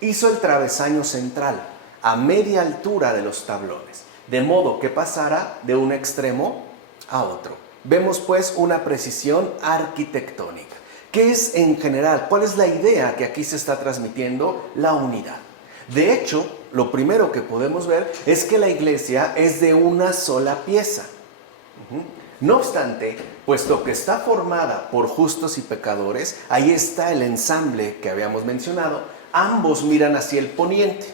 Hizo el travesaño central a media altura de los tablones, de modo que pasara de un extremo a otro. Vemos pues una precisión arquitectónica. ¿Qué es en general? ¿Cuál es la idea que aquí se está transmitiendo? La unidad. De hecho, lo primero que podemos ver es que la iglesia es de una sola pieza. No obstante, puesto que está formada por justos y pecadores, ahí está el ensamble que habíamos mencionado, ambos miran hacia el poniente,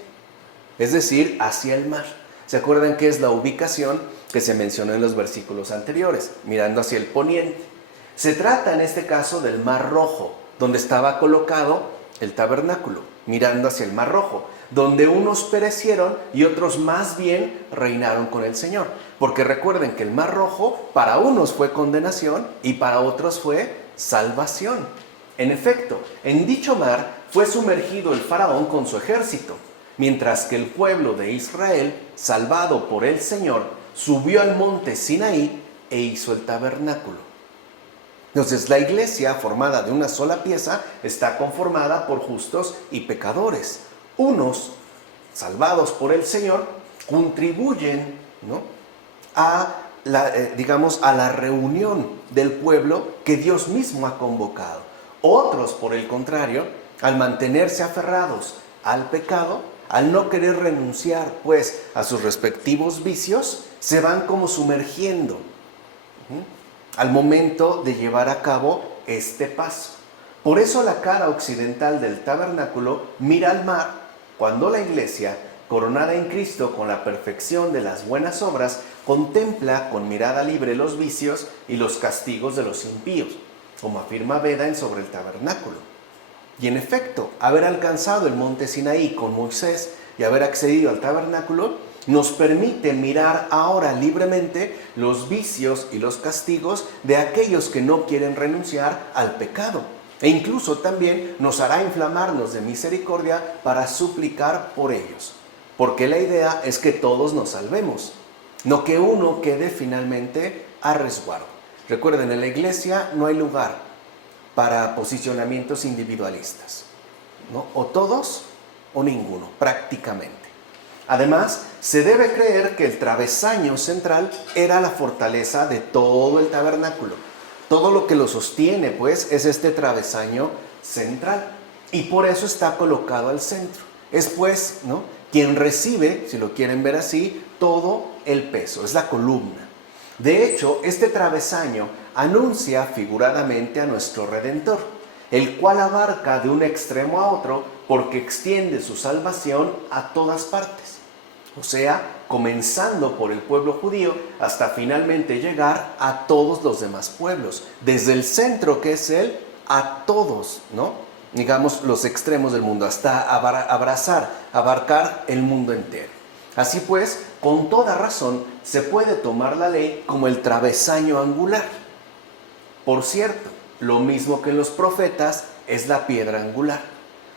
es decir, hacia el mar. ¿Se acuerdan qué es la ubicación que se mencionó en los versículos anteriores? Mirando hacia el poniente. Se trata en este caso del Mar Rojo, donde estaba colocado el tabernáculo, mirando hacia el Mar Rojo, donde unos perecieron y otros más bien reinaron con el Señor. Porque recuerden que el Mar Rojo para unos fue condenación y para otros fue salvación. En efecto, en dicho mar fue sumergido el faraón con su ejército, mientras que el pueblo de Israel, salvado por el Señor, subió al monte Sinaí e hizo el tabernáculo. Entonces la iglesia, formada de una sola pieza, está conformada por justos y pecadores. Unos, salvados por el Señor, contribuyen, a la reunión del pueblo que Dios mismo ha convocado. Otros, por el contrario, al mantenerse aferrados al pecado, al no querer renunciar pues a sus respectivos vicios, se van como sumergiendo al momento de llevar a cabo este paso. Por eso la cara occidental del tabernáculo mira al mar, cuando la iglesia, coronada en Cristo con la perfección de las buenas obras, contempla con mirada libre los vicios y los castigos de los impíos, como afirma Beda en Sobre el Tabernáculo. Y en efecto, haber alcanzado el monte Sinaí con Moisés y haber accedido al tabernáculo nos permite mirar ahora libremente los vicios y los castigos de aquellos que no quieren renunciar al pecado. E incluso también nos hará inflamarnos de misericordia para suplicar por ellos. Porque la idea es que todos nos salvemos, no que uno quede finalmente a resguardo. Recuerden, en la iglesia no hay lugar para posicionamientos individualistas, ¿no? O todos o ninguno, prácticamente. Además, se debe creer que el travesaño central era la fortaleza de todo el tabernáculo. Todo lo que lo sostiene, pues, es este travesaño central. Y por eso está colocado al centro. Es, pues, ¿no?, quien recibe, si lo quieren ver así, todo el peso. Es la columna. De hecho, este travesaño anuncia figuradamente a nuestro Redentor, el cual abarca de un extremo a otro porque extiende su salvación a todas partes. O sea, comenzando por el pueblo judío hasta finalmente llegar a todos los demás pueblos. Desde el centro, que es Él, a todos, ¿no? Digamos, los extremos del mundo, hasta abarcar el mundo entero. Así pues, con toda razón, se puede tomar la ley como el travesaño angular. Por cierto, lo mismo que en los profetas es la piedra angular.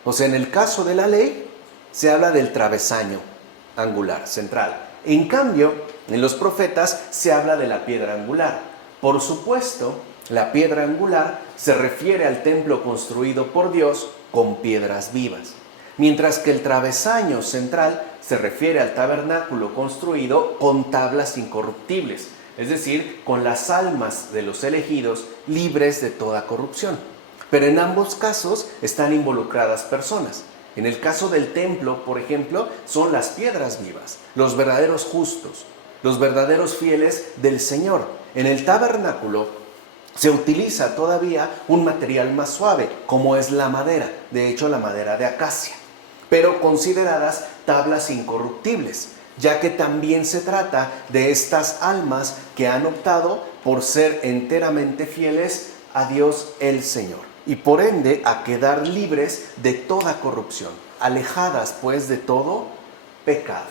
O sea, en el caso de la ley, se habla del travesaño angular, central. En cambio, en los profetas se habla de la piedra angular. Por supuesto, la piedra angular se refiere al templo construido por Dios con piedras vivas, mientras que el travesaño central se refiere al tabernáculo construido con tablas incorruptibles, es decir, con las almas de los elegidos libres de toda corrupción. Pero en ambos casos están involucradas personas. En el caso del templo, por ejemplo, son las piedras vivas, los verdaderos justos, los verdaderos fieles del Señor. En el tabernáculo se utiliza todavía un material más suave, como es la madera, de hecho la madera de acacia, pero consideradas tablas incorruptibles, ya que también se trata de estas almas que han optado por ser enteramente fieles a Dios el Señor. Y por ende a quedar libres de toda corrupción, alejadas pues de todo pecado.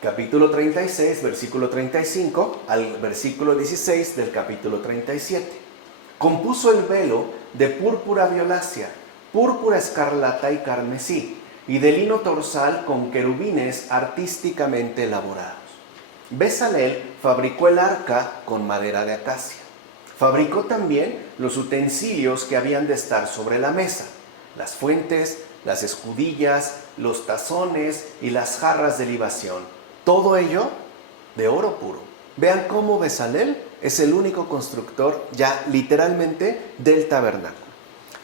Capítulo 36, versículo 35 al versículo 16 del capítulo 37. Compuso el velo de púrpura violácea, púrpura escarlata y carmesí, y de lino torsal con querubines artísticamente elaborados. Bezalel fabricó el arca con madera de acacia. Fabricó también los utensilios que habían de estar sobre la mesa, las fuentes, las escudillas, los tazones y las jarras de libación. Todo ello de oro puro. Vean cómo Bezalel es el único constructor ya literalmente del tabernáculo,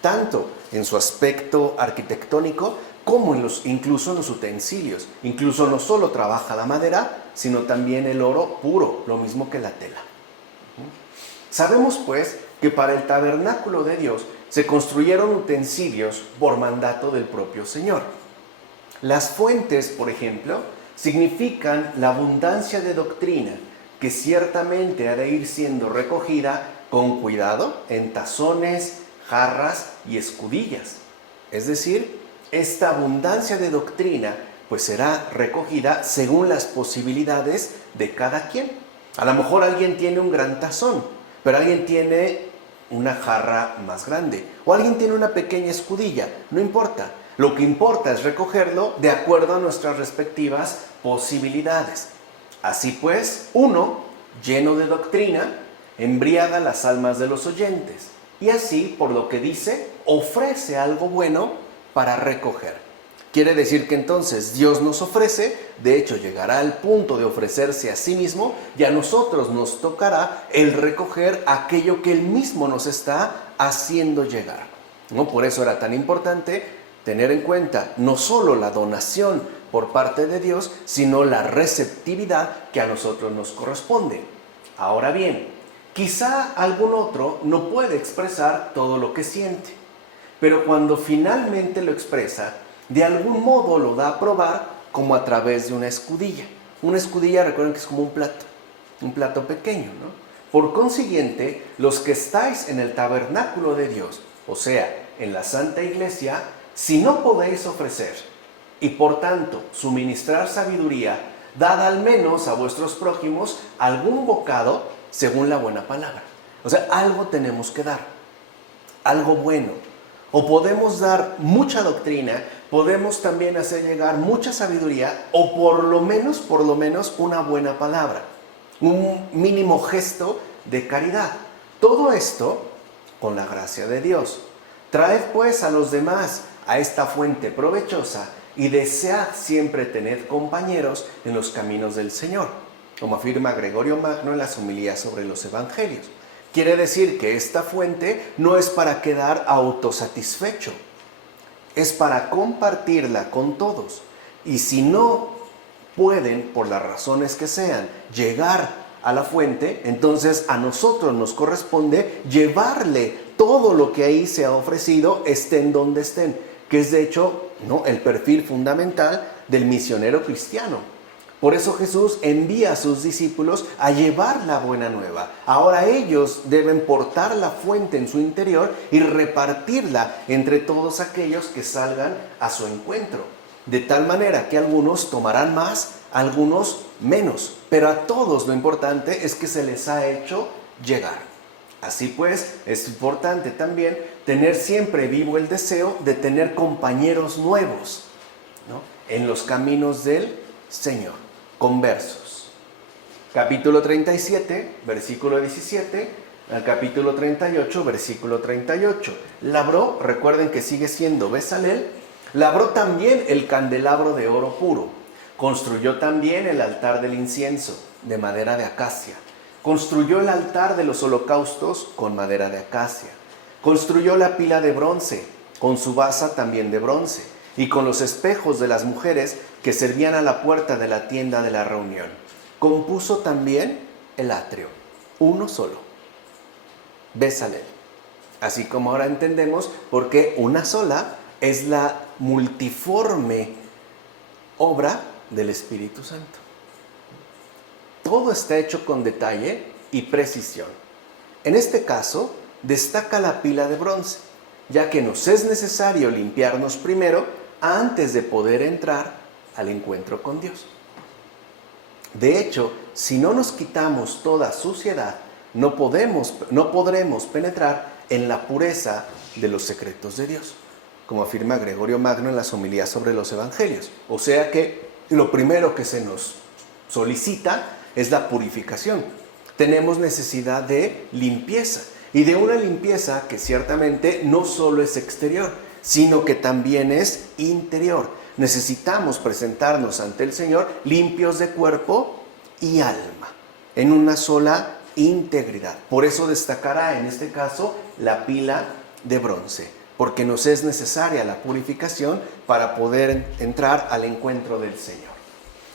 tanto en su aspecto arquitectónico como incluso en los utensilios. Incluso no solo trabaja la madera, sino también el oro puro, lo mismo que la tela. Sabemos pues que para el tabernáculo de Dios se construyeron utensilios por mandato del propio Señor. Las fuentes, por ejemplo, significan la abundancia de doctrina que ciertamente ha de ir siendo recogida con cuidado en tazones, jarras y escudillas. Es decir, esta abundancia de doctrina pues será recogida según las posibilidades de cada quien. A lo mejor alguien tiene un gran tazón, pero alguien tiene una jarra más grande, o alguien tiene una pequeña escudilla, no importa. Lo que importa es recogerlo de acuerdo a nuestras respectivas posibilidades. Así pues, uno, lleno de doctrina, embriaga las almas de los oyentes, y así, por lo que dice, ofrece algo bueno para recoger. Quiere decir que entonces Dios nos ofrece, de hecho llegará al punto de ofrecerse a sí mismo, y a nosotros nos tocará el recoger aquello que Él mismo nos está haciendo llegar, ¿no? Por eso era tan importante tener en cuenta no solo la donación por parte de Dios, sino la receptividad que a nosotros nos corresponde. Ahora bien, quizá algún otro no puede expresar todo lo que siente, pero cuando finalmente lo expresa, de algún modo lo da a probar como a través de una escudilla. Una escudilla, recuerden que es como un plato pequeño, ¿no? Por consiguiente, los que estáis en el tabernáculo de Dios, o sea, en la Santa Iglesia, si no podéis ofrecer y por tanto suministrar sabiduría, dad al menos a vuestros prójimos algún bocado según la buena palabra. O sea, algo tenemos que dar, algo bueno. O podemos dar mucha doctrina, podemos también hacer llegar mucha sabiduría, o por lo menos una buena palabra, un mínimo gesto de caridad. Todo esto con la gracia de Dios. Traed pues a los demás a esta fuente provechosa y desead siempre tener compañeros en los caminos del Señor, como afirma Gregorio Magno en las homilías sobre los evangelios. Quiere decir que esta fuente no es para quedar autosatisfecho, es para compartirla con todos. Y si no pueden, por las razones que sean, llegar a la fuente, entonces a nosotros nos corresponde llevarle todo lo que ahí se ha ofrecido, estén donde estén, que es de hecho, ¿no?, el perfil fundamental del misionero cristiano. Por eso Jesús envía a sus discípulos a llevar la buena nueva. Ahora ellos deben portar la fuente en su interior y repartirla entre todos aquellos que salgan a su encuentro. De tal manera que algunos tomarán más, algunos menos, pero a todos lo importante es que se les ha hecho llegar. Así pues, es importante también tener siempre vivo el deseo de tener compañeros nuevos, ¿no?, en los caminos del Señor. Conversos. Capítulo 37, versículo 17, al capítulo 38, versículo 38. Labró, recuerden que sigue siendo Bezalel, labró también el candelabro de oro puro. Construyó también el altar del incienso de madera de acacia. Construyó el altar de los holocaustos con madera de acacia. Construyó la pila de bronce, con su basa también de bronce, y con los espejos de las mujeres que servían a la puerta de la tienda de la reunión. Compuso también el atrio, uno solo, Bezalel. Así como ahora entendemos por qué una sola es la multiforme obra del Espíritu Santo. Todo está hecho con detalle y precisión. En este caso, destaca la pila de bronce, ya que nos es necesario limpiarnos primero antes de poder entrar al encuentro con Dios. De hecho, si no nos quitamos toda suciedad, no podremos penetrar en la pureza de los secretos de Dios, como afirma Gregorio Magno en las homilías sobre los evangelios. O sea que lo primero que se nos solicita es la purificación. Tenemos necesidad de limpieza, y de una limpieza que ciertamente no solo es exterior, sino que también es interior. Necesitamos presentarnos ante el Señor limpios de cuerpo y alma, en una sola integridad. Por eso destacará en este caso la pila de bronce, porque nos es necesaria la purificación para poder entrar al encuentro del Señor.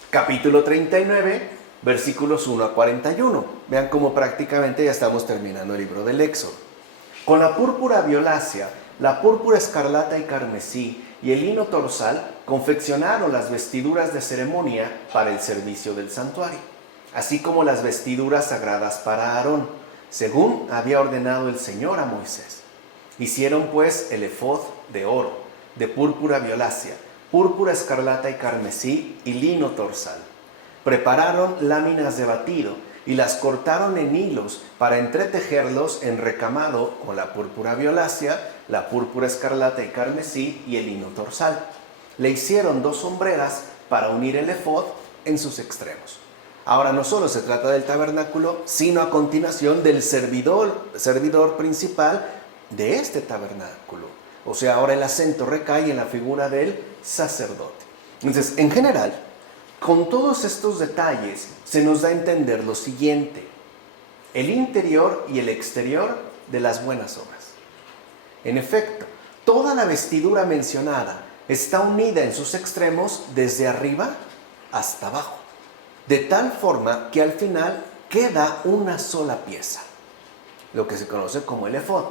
Capítulo 39, versículos 1 a 41. Vean cómo prácticamente ya estamos terminando el libro del Éxodo. Con la púrpura violácea, la púrpura escarlata y carmesí y el lino torsal confeccionaron las vestiduras de ceremonia para el servicio del santuario, así como las vestiduras sagradas para Aarón, según había ordenado el Señor a Moisés. Hicieron pues el efod de oro, de púrpura violácea, púrpura escarlata y carmesí y lino torsal. Prepararon láminas de batido y las cortaron en hilos para entretejerlos en recamado con la púrpura violácea, la púrpura escarlata y carmesí y el lino torsal. Le hicieron 2 sombreras para unir el efod en sus extremos. Ahora no solo se trata del tabernáculo, sino a continuación del servidor principal de este tabernáculo. O sea, ahora el acento recae en la figura del sacerdote. Entonces, en general, con todos estos detalles se nos da a entender lo siguiente: el interior y el exterior de las buenas obras. En efecto, toda la vestidura mencionada está unida en sus extremos desde arriba hasta abajo, de tal forma que al final queda una sola pieza, lo que se conoce como el efod.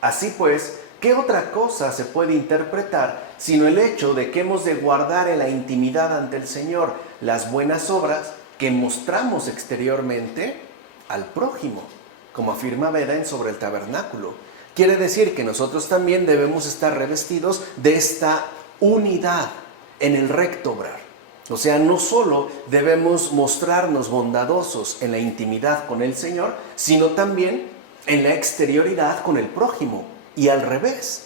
Así pues, ¿qué otra cosa se puede interpretar sino el hecho de que hemos de guardar en la intimidad ante el Señor las buenas obras que mostramos exteriormente al prójimo, como afirma Beda sobre el tabernáculo? Quiere decir que nosotros también debemos estar revestidos de esta unidad en el recto obrar. O sea, no solo debemos mostrarnos bondadosos en la intimidad con el Señor, sino también en la exterioridad con el prójimo. Y al revés,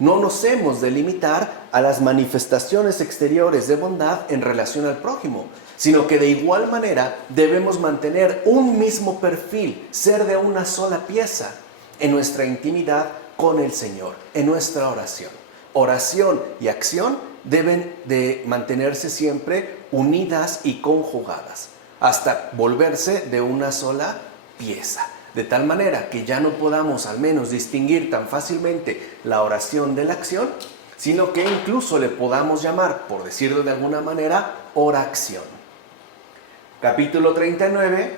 no nos hemos de limitar a las manifestaciones exteriores de bondad en relación al prójimo, sino que de igual manera debemos mantener un mismo perfil, ser de una sola pieza en nuestra intimidad con el Señor, en nuestra oración. Oración y acción deben de mantenerse siempre unidas y conjugadas, hasta volverse de una sola pieza. De tal manera que ya no podamos al menos distinguir tan fácilmente la oración de la acción, sino que incluso le podamos llamar, por decirlo de alguna manera, oración. Capítulo 39,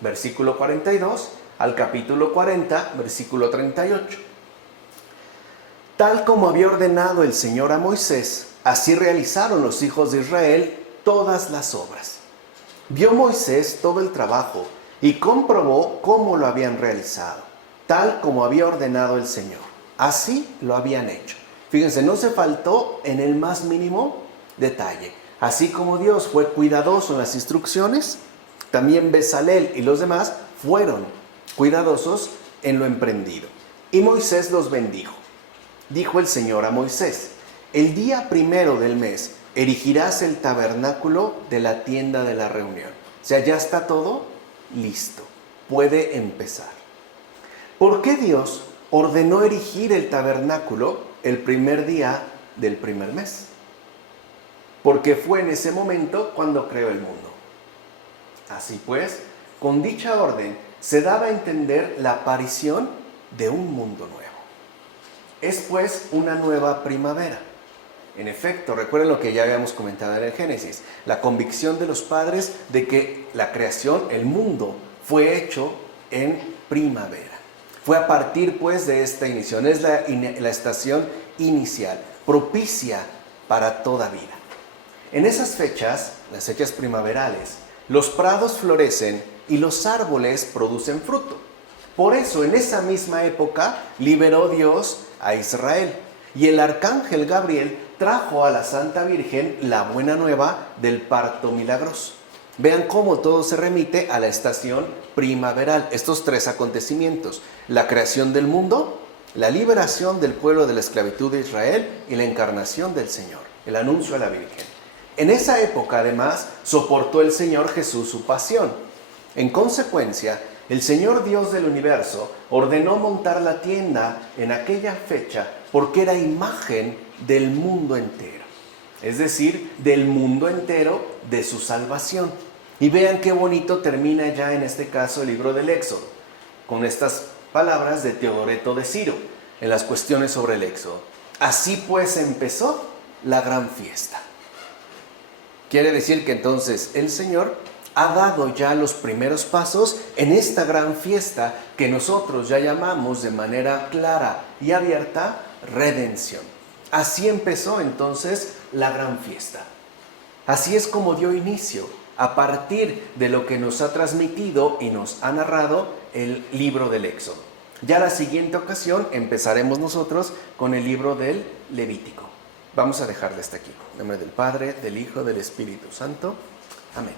versículo 42, al capítulo 40, versículo 38. Tal como había ordenado el Señor a Moisés, así realizaron los hijos de Israel todas las obras. Vio Moisés todo el trabajo y comprobó cómo lo habían realizado, tal como había ordenado el Señor. Así lo habían hecho. Fíjense, no se faltó en el más mínimo detalle. Así como Dios fue cuidadoso en las instrucciones, también Bezalel y los demás fueron cuidadosos en lo emprendido. Y Moisés los bendijo. Dijo el Señor a Moisés: el día primero del mes erigirás el tabernáculo de la tienda de la reunión. O sea, ya está todo listo. Puede empezar. ¿Por qué Dios ordenó erigir el tabernáculo el primer día del primer mes? Porque fue en ese momento cuando creó el mundo. Así pues, con dicha orden se daba a entender la aparición de un mundo nuevo. Es pues una nueva primavera. En efecto, recuerden lo que ya habíamos comentado en el Génesis, la convicción de los padres de que la creación, el mundo, fue hecho en primavera. Fue a partir pues de esta inicio, es la estación inicial, propicia para toda vida. En esas fechas, las fechas primaverales, los prados florecen y los árboles producen fruto. Por eso, en esa misma época, liberó Dios a Israel. Y el arcángel Gabriel trajo a la Santa Virgen la buena nueva del parto milagroso. Vean cómo todo se remite a la estación primaveral. Estos tres acontecimientos: la creación del mundo, la liberación del pueblo de la esclavitud de Israel y la encarnación del Señor, el anuncio a la Virgen. En esa época, además, soportó el Señor Jesús su pasión. En consecuencia, el Señor Dios del universo ordenó montar la tienda en aquella fecha porque era imagen del mundo entero. Es decir, del mundo entero de su salvación. Y vean qué bonito termina ya en este caso el libro del Éxodo, con estas palabras de Teodoreto de Ciro en las cuestiones sobre el Éxodo. Así pues empezó la gran fiesta. Quiere decir que entonces el Señor ha dado ya los primeros pasos en esta gran fiesta que nosotros ya llamamos de manera clara y abierta redención. Así empezó entonces la gran fiesta. Así es como dio inicio, a partir de lo que nos ha transmitido y nos ha narrado el libro del Éxodo. Ya la siguiente ocasión empezaremos nosotros con el libro del Levítico. Vamos a dejarle hasta aquí. En nombre del Padre, del Hijo, del Espíritu Santo.